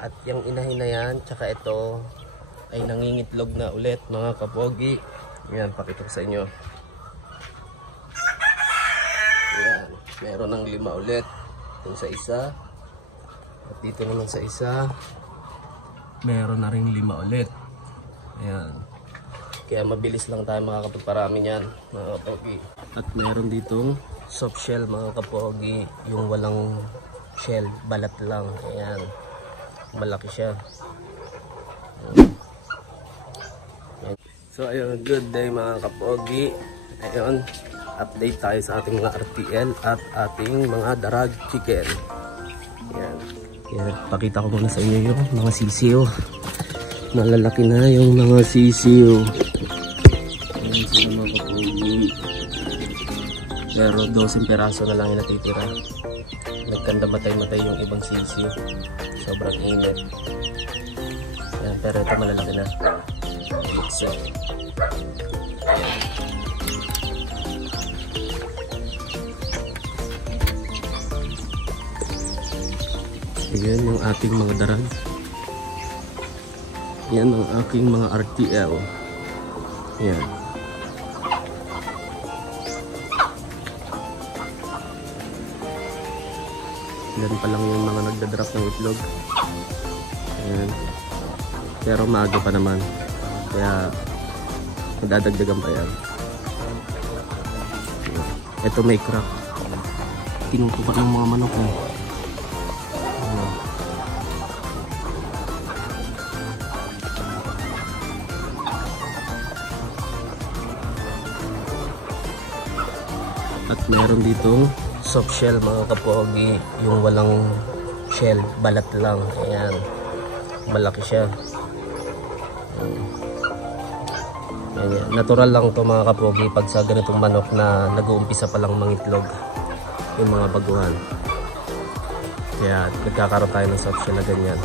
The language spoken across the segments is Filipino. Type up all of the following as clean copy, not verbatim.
At yung inahin na yan, tsaka ito ay nangingitlog na ulit mga kapogi. Yan, pakita ko sa inyo. Yan, meron ng 5 ulit. Itong sa isa. At dito naman sa isa, meron na rin 5 ulit. Ayan. Kaya mabilis lang tayo makakapagparami yan mga kapogi. At meron ditong soft shell mga kapogi. Yung walang shell, balat lang. Ayan. Malaki siya. Ayan. So ayun, good day mga kapogi. Ayun, update tayo sa ating mga RTL at ating mga darag chicken. Ayan. Kaya pakita ko muna sa inyo yung mga sisiyo. Malalaki na yung mga sisiyo. Ayan sila mga kapogi. Pero 12 peraso na lang yung natitira. Nagkanda matay-matay yung ibang sisiyo. Sobrang init. Ayan, pero ito malalaki na. So, ayan yung ating mga darag. Yan ang aking mga RTL. Ayan. Yan pa lang yung mga nagdadrop ng itlog. Ayan. Pero maaga pa naman. Kaya magdadagdagan pa yan. Ito may crack. Tinutupan ng mga manok eh. Ayan. At meron ditong soft shell mga kapogi, yung walang shell, balat lang. Ayan, malaki siya. Ayan. Natural lang to mga kapogi pag sa ganitong manok na nag-uumpisa pa lang mangitlog yung mga baguhan. Kaya nagkakaroon tayo ng soft shell na ganyan.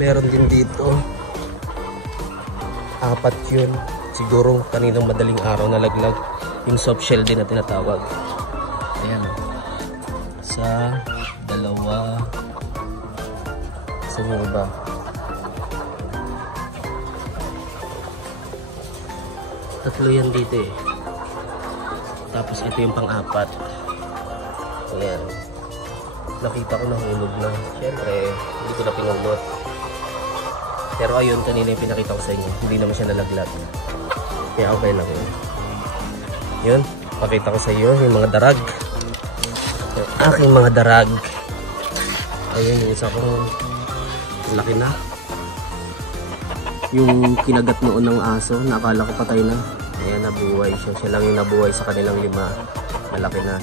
Meron din dito 4 yun. Siguro kaninang madaling araw nalaglag yung soft shell din na tinatawag. Ayan. Sa 2. Sa yung iba. Tatlo yan dito eh. Tapos ito yung pang-4. Ayan. Nakita ko nahulog na. Siyempre, hindi ko na pinulot. Pero ayun, kanina yung pinakita ko sa inyo. Hindi naman siya nalaglag. Kaya okay lang yun. Yun, pakita ko sa iyo yung mga darag. Yung aking mga darag. Ayun, yung isa kong laki na. Yung kinagat noon ng aso, nakala ko patay na. Ayan, nabuhay siya. Siya lang yung nabuhay sa kanilang 5. Malaki na.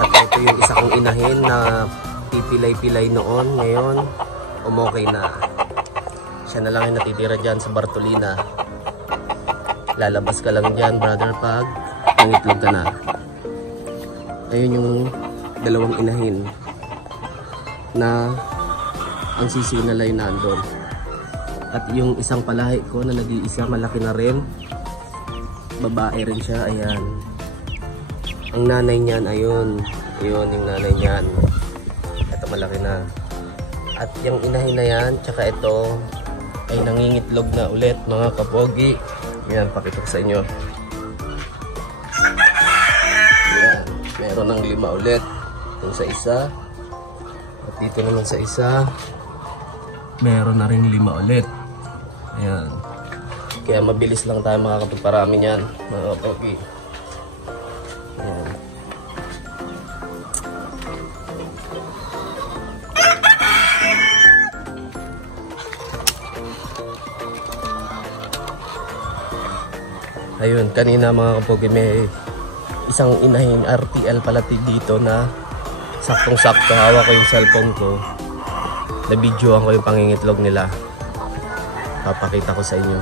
At ito yung isa kong inahin na pipilay-pilay noon. Ngayon, umokay na. Siya na lang yung natitira dyan sa Bartolina. Lalabas ka lang dyan, brother, pag nangitlog ka na. Ayun yung 2 inahin na ang sisiyo nila ay nandun. At yung isang palahi ko na nag-iisa, malaki na rin. Babae rin siya, ayan. Ang nanay niyan, ayun. Ayun yung nanay niyan. Ito malaki na. At yung inahin na yan, tsaka ito ay nangingitlog na ulit mga kapogi. Yan, pakita ko sa inyo. Yan, meron ng 5 ulit. Itong sa isa. At dito naman sa isa, meron na rin 5 ulit. Ayan. Kaya mabilis lang tayo makakapagparami yan mga kapogi. Ayan. Ayun, kanina mga kapogi, may isang inahin RTL pala dito na saktong-sakto hawak ko yung cellphone ko. Na-videoan ko yung pangingitlog nila. Papakita ko sa inyo.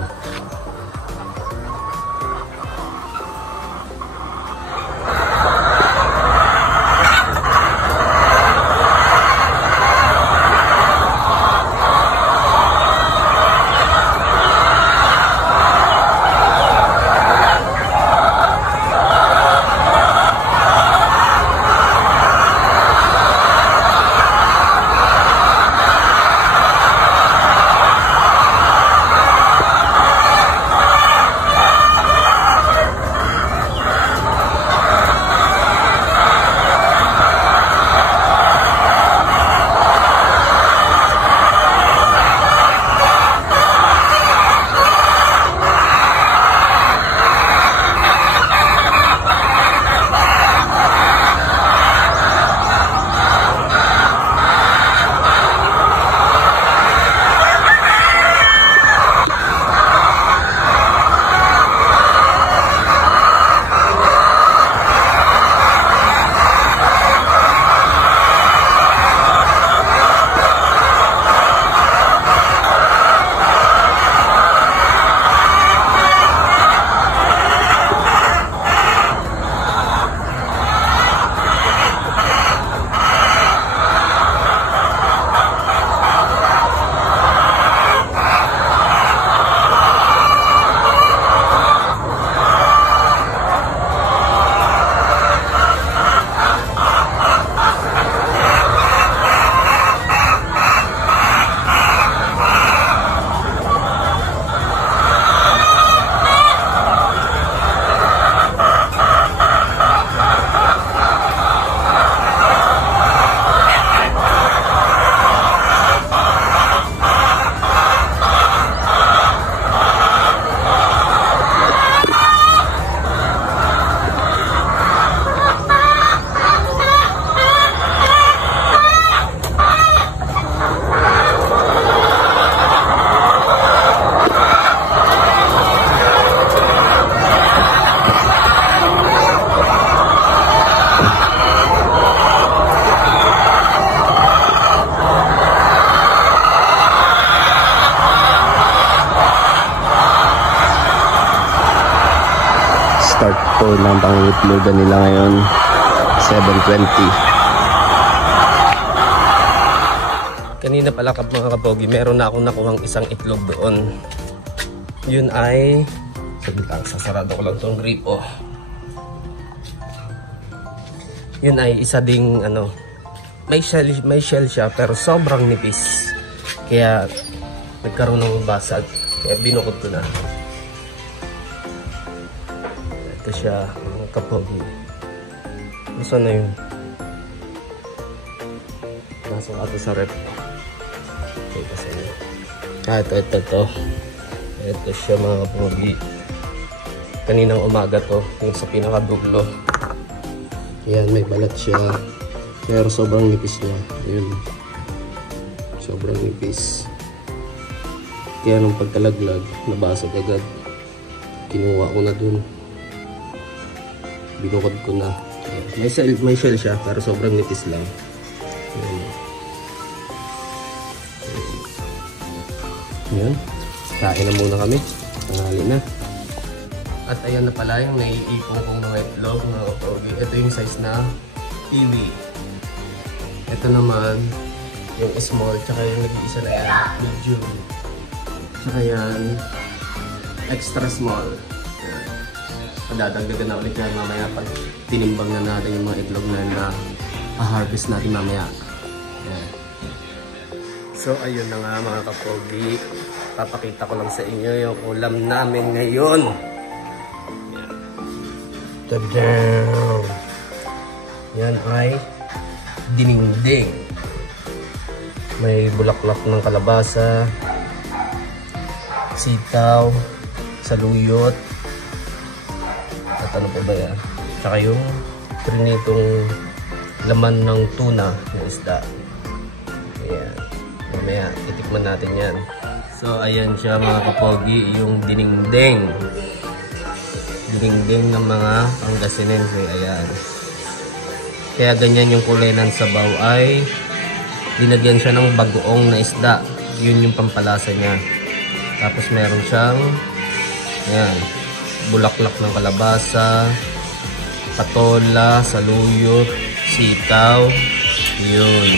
Ito lang pangitlogan nila ngayon. 7:20. Kanina pala mga kapogi, meron na akong nakuhang isang itlog doon. Yun ay, sasarado ko lang itong gripo. Yun ay isa ding ano, may shell siya pero sobrang nipis. Kaya nagkaroon ng basag. Kaya binukod ko na. Ito siya mga kapogi. Gusto na yun. Nasa ato sa rep. Okay, kasi ito. Ito siya mga kapogi. Kaninang umaga to. Yung sa pinakadulo. Yan, may balat siya. Pero sobrang nipis niya. Yun. Sobrang nipis. Kaya nung pagkalaglag, nabasag agad. Kinuha ko na dun. Binukod ko na. May shell siya, pero sobrang nipis lang. Yan. Kain na muna kami. Tanghali na. At ayan na pala yung naiipong kong mga itlog. Ito yung size na TV. Ito naman yung small, tsaka yung nag-iisa na yan, medium. Tsaka yan, extra small. Padadagdagan na ulit yan mamaya pag tinimbang na natin yung mga itlog na harvest natin mamaya. Yan. So ayun na nga mga kapogi, papakita ko lang sa inyo yung ulam namin ngayon. Tadam! Yan ay dininding. May bulaklak ng kalabasa, sitaw, saluyot, at ano pa ba yan? Tsaka yung trinitong laman ng tuna ng isda. Ayan. Mamaya, titikman natin yan. So, ayan siya mga kapogi, yung dininding. Dininding ng mga Pangasinense. Ayan. Kaya ganyan yung kulay ng sabaw ay dinagyan siya ng bagoong na isda. Yun yung pampalasa niya. Tapos meron siyang ayan, bulaklak ng kalabasa, patola, saluyot, sitaw. Yun.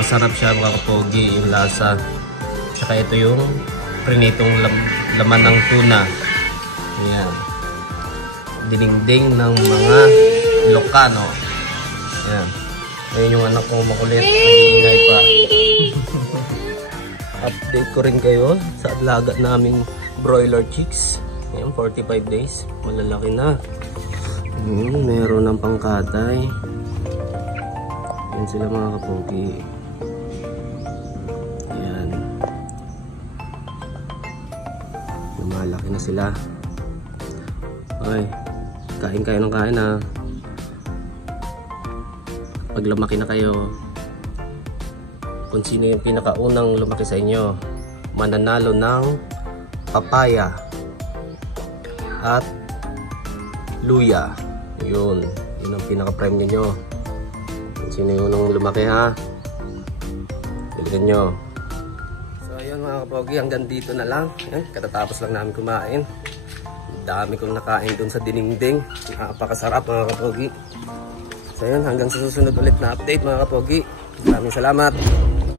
Masarap siya mga kapogi yung lasa. Tsaka ito yung prinitong laman ng tuna. Ayan. Dininding ng mga Ilocano. Ayan. Ayan yung anak kong makulit. Nag-iingay pa. Update ko rin kayo sa alaga naming broiler chicks. Ayan, 45 days. Malalaki na. Meron ng pangkatay. Ayan sila mga kapogi. Ayan. Lumalaki na sila. Okay. Kain kayo ng kain ha. Pag lumaki na kayo, kung sino yung pinakaunang lumaki sa inyo, mananalo ng papaya at luya. Yun ang pinaka-premyo nyo. Kung sino yung unang lumaki ha, biligan nyo. So ayun mga kapogi, hanggang dito na lang. Katatapos lang namin kumain. Dami kong nakain dun sa dininding. Napakasarap mga kapogi. So yan, hanggang sa susunod ulit na update mga kapogi. Maraming salamat.